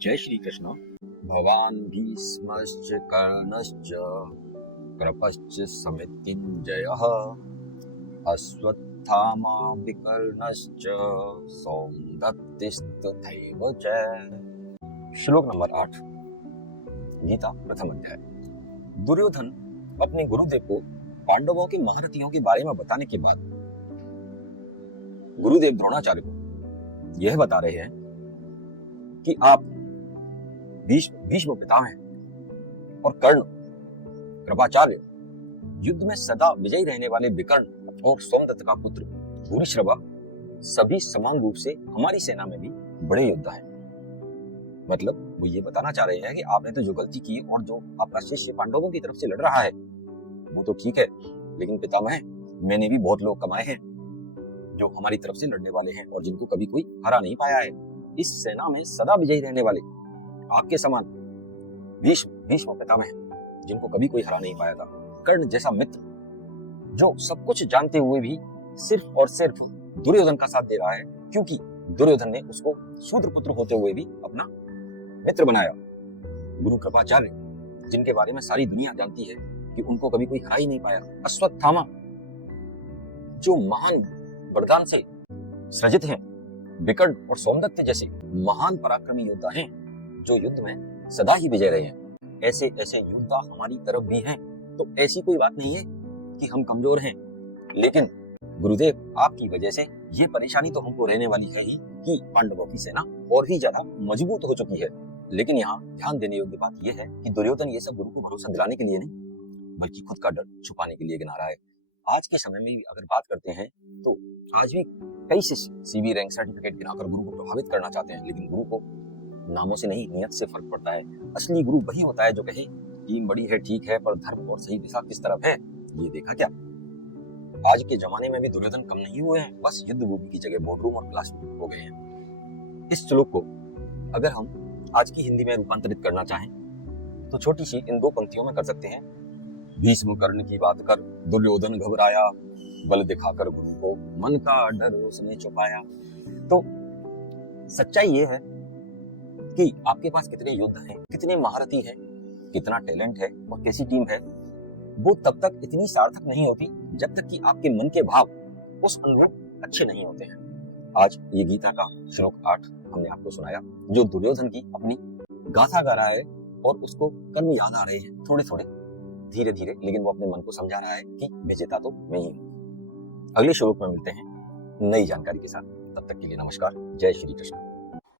जय श्री कृष्ण। भवान भीष्मश्च कर्णश्च कृपश्च समितिञ्जयः अश्वत्थामा विकर्णश्च सौमदत्तिस्तथैव च। श्लोक नंबर 8, गीता प्रथम अध्याय। दुर्योधन अपने गुरुदेव को पांडवों की महारथियों के बारे में बताने के बाद गुरुदेव द्रोणाचार्य को यह बता रहे हैं कि आप भीष्म पितामह और कर्ण कृपाचार्य, युद्ध में सदा विजयी रहने वाले विकर्ण और सोमदत्त का पुत्र भूरिश्रवा सभी समान रूप से हमारी सेना में भी बड़े योद्धा हैं। मतलब वो ये बताना चाह रहे हैं कि आपने तो जो गलती की और जो आपका शिष्य पांडवों की तरफ से लड़ रहा है वो तो ठीक है, लेकिन पितामह मैंने भी बहुत लोग कमाए हैं जो हमारी तरफ से लड़ने वाले हैं और जिनको कभी कोई हरा नहीं पाया है। इस सेना में सदा विजयी रहने वाले आपके समान भीष्म पितामह जिनको कभी कोई हरा नहीं पाया था, कर्ण जैसा मित्र जो सब कुछ जानते हुए भी सिर्फ और सिर्फ दुर्योधन का साथ दे रहा है क्योंकि दुर्योधन ने उसको शूद्र पुत्र होते हुए भी अपना मित्र बनाया। गुरु कृपाचार्य जिनके बारे में सारी दुनिया जानती है कि उनको कभी कोई हरा ही नहीं पाया। अश्वत्थामा जो महान वरदान से सृजित हैं। विकर्ण और सोमदत्त जैसे महान पराक्रमी योद्धा हैं जो युद्ध में सदा ही विजय रहे हैं। ऐसे ऐसे योद्धा हमारी तरफ भी हैं, तो ऐसी कोई बात नहीं है कि हम कमजोर हैं। लेकिन गुरुदेव आपकी वजह से ये परेशानी तो हमको रहने वाली है ही कि पांडवों की सेना और भी ज्यादा मजबूत हो चुकी है। लेकिन यहाँ ध्यान देने योग्य बात यह है कि दुर्योधन ये सब गुरु को भरोसा दिलाने के लिए नहीं बल्कि खुद का डर छुपाने के लिए गिना रहा है। आज के समय में अगर बात करते हैं तो आज भी कई शिष्य सीवी रैंक सर्टिफिकेट गिनाकर गुरु को प्रभावित करना चाहते हैं, लेकिन गुरु को नामों से नहीं नियत से फर्क पड़ता है। असली गुरु वही होता है जो कहे टीम बड़ी है ठीक है, पर धर्म और सही दिशा किस तरफ है ये देखा क्या। आज के जमाने में भी दुर्योधन कम नहीं हुए हैं, बस युद्ध भूमि की जगह बोर्डरूम और क्लासरूम हो गए हैं। इस श्लोक को अगर हम आज की हिंदी में रूपांतरित करना चाहें तो छोटी सी इन दो पंक्तियों में कर सकते हैं। भीष्म कर्ण की बात कर दुर्योधन घबराया, बल दिखाकर गुरु को मन का डर उसने छुपाया। तो सच्चाई ये है कि आपके पास कितने योद्धा हैं, कितने महारथी हैं, कितना टैलेंट है और कैसी टीम है, वो तब तक इतनी सार्थक नहीं होती जब तक कि आपके मन के भाव उस अनुरूप अच्छे नहीं होते हैं। आज ये गीता का श्लोक 8 हमने आपको सुनाया जो दुर्योधन की अपनी गाथा गा रहा है और उसको कर्म याद आ रहे हैं थोड़े थोड़े धीरे धीरे, लेकिन वो अपने मन को समझा रहा है कि विजेता तो मैं ही हूं। अगले श्लोक में मिलते हैं नई जानकारी के साथ। तब तक के लिए नमस्कार। जय श्री कृष्ण।